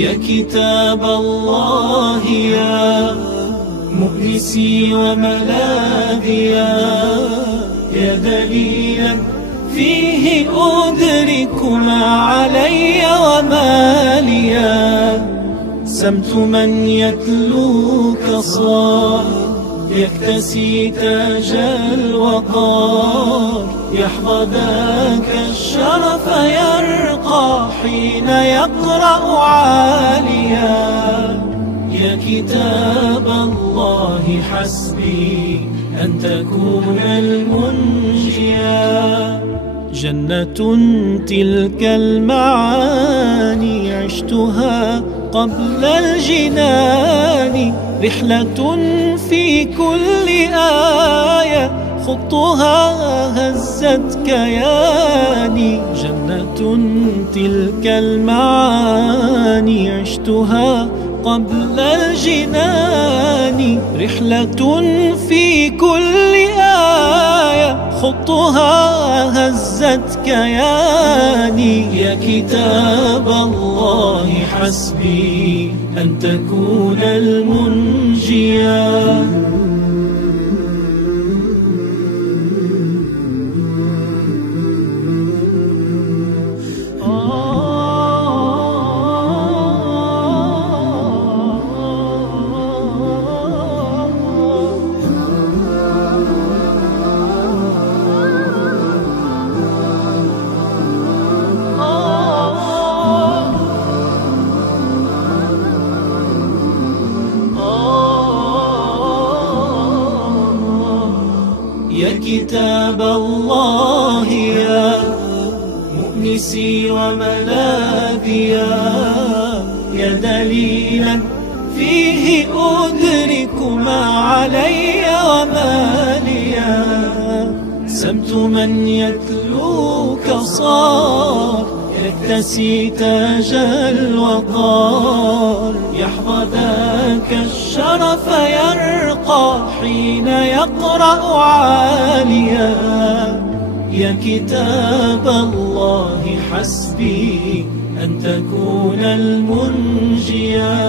يا كتاب الله يا مؤنسي وملاذي يا دليلا فيه أدرك ما علي وما لي. سمت من يتلوك صار يكتسي تاج الوقار، يحظى ذاك الشرف يرقى حين يقرأ عاليا. يا كتاب الله حسبي أن تكون المنجيا. جنة تلك المعاني عشتها قبل الجنان، رحلة في كل آية خطها هزت كياني. جنة تلك المعاني عشتها قبل الجنان، رحلة في كل آية خطها هزت كياني. يا كتاب الله حسبي أن تكون المنجيا. يا كتاب الله يا مؤنسي وملاذي يا دليلا فيه أدرك ما علي وما لي. سمت من يتلوك صار يكتسي تاج الوقار، يحظى ذاك الشرف يرقى حين يقرأ عاليا. يا كتاب الله حسبي أن تكون المنجيا.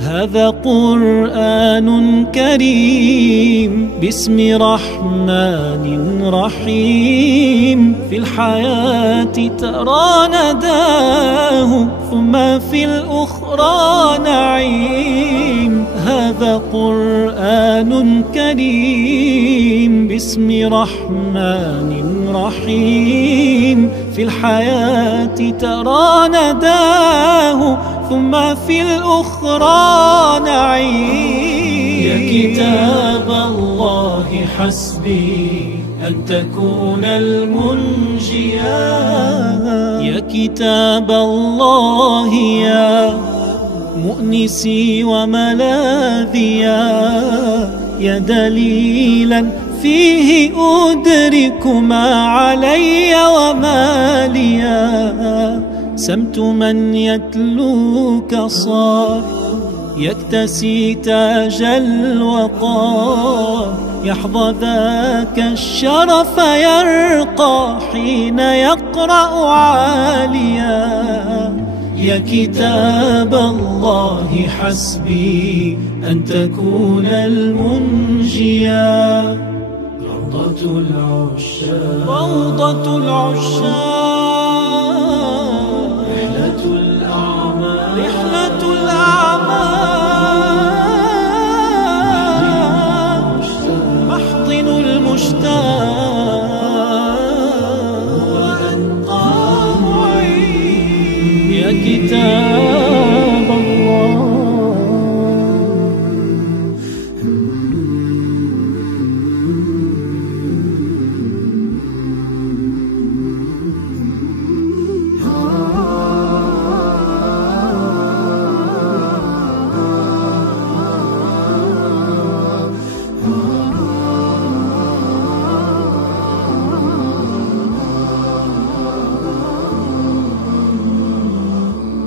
هذا قرآن كريم باسم رحمن رحيم، في الحياة ترى نداه ثم في الأخرى نعيم. هذا قرآن كريم باسم رحمن رحيم، في الحياة ترى نداه ثم في الأخرى نعيم. يا كتاب الله حسبي أن تكون المنجيا. يا كتاب الله يا مؤنسي وملاذي يا دليلا فيه أدرك ما علي وما لي. سمت من يتلوك صار يكتسي تاج الوقار، يحظى ذاك الشرف يرقى حين يقرأ عاليا. يا كتاب الله حسبي أن تكون المنجيا. روضة العشاق روضة العشاق، رحلة الأعمال رحلة الأعمال، محضن المشتاق وأنقى معين. يا كتاب الله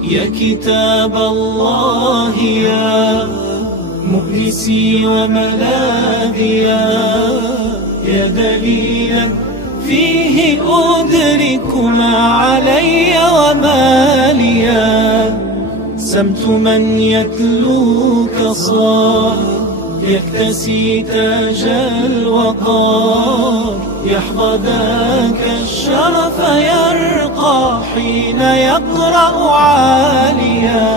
يا كتاب الله يا مؤنسي وملاذي يا دليلا فيه أدرك ما علي وما لي. سمت من يتلوك صار يكتسي تاج الوقار، يحظى ذاك الشرف يرقى حين يقرأ عاليا.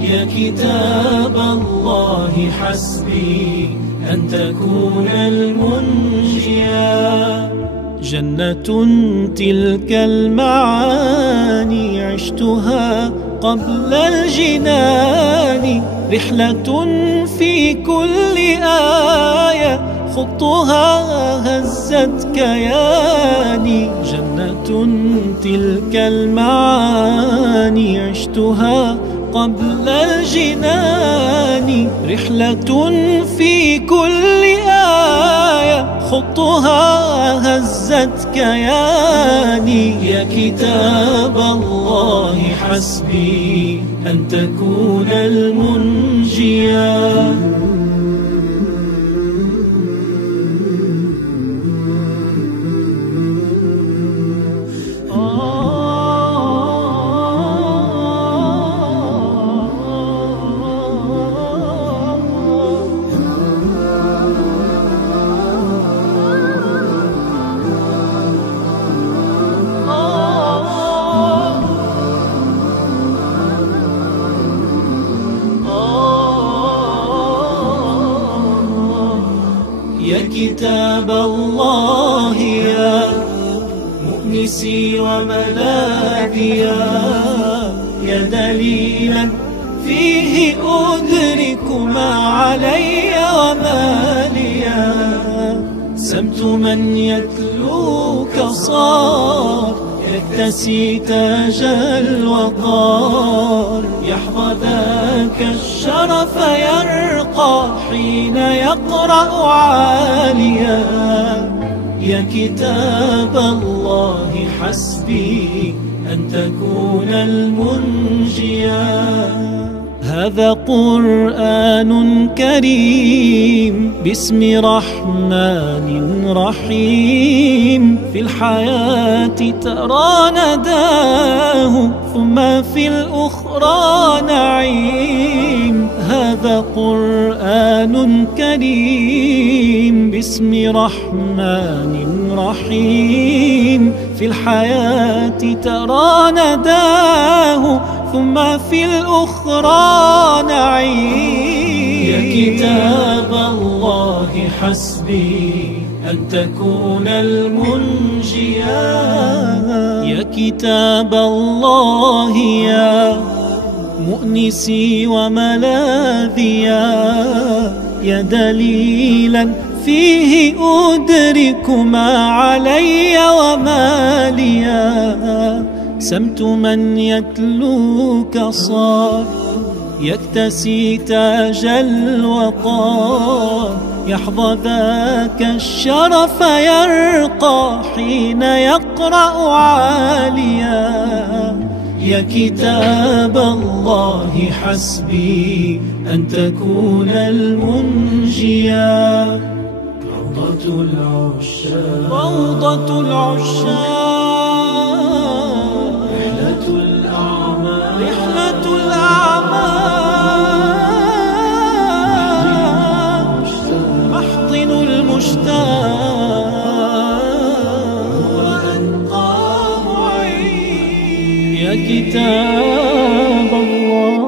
يا كتاب الله حسبي أن تكون المنجيا. جنة تلك المعاني عشتها قبل الجنان، رحلة في كل آية خطها هزت كياني. جنة تلك المعاني عشتها قبل الجنان، رحلة في كل آية خطها هزت كياني. يا كتاب الله حسبي أن تكون المنجيا. يا كتاب الله يا مؤنسي وملاذي يا دليلا فيه أدرك ما علي وما لي. سمت من يتلوك صار يكتسي تاج الوقار، يحظى ذاك الشرف يرقى حين يقرأ عاليا. يا كتاب الله حسبي أن تكون المنجيا. هذا قرآن كريم باسم رحمن رحيم، في الحياة ترى نداه ثم في الأخرى نعيم. هذا قرآن كريم باسم رحمن رحيم، في الحياة ترى نداه ثم في الأخرى نعيم. يا كتاب الله حسبي أن تكون المنجيا. يا كتاب الله يا مؤنسي وملاذي يا دليلا فيه أدرك ما علي وما لي. سمت من يتلوك صار يكتسي تاج الوقار، يحظى ذاك الشرف يرقى حين يقرأ عاليا. يا كتاب الله حسبي أن تكون المنجيا. روضة العشاق روضة العشاق، رحلة الأعمال رحلة الأعمال، محضن المشتاق وأنقى معين. يا كتاب الله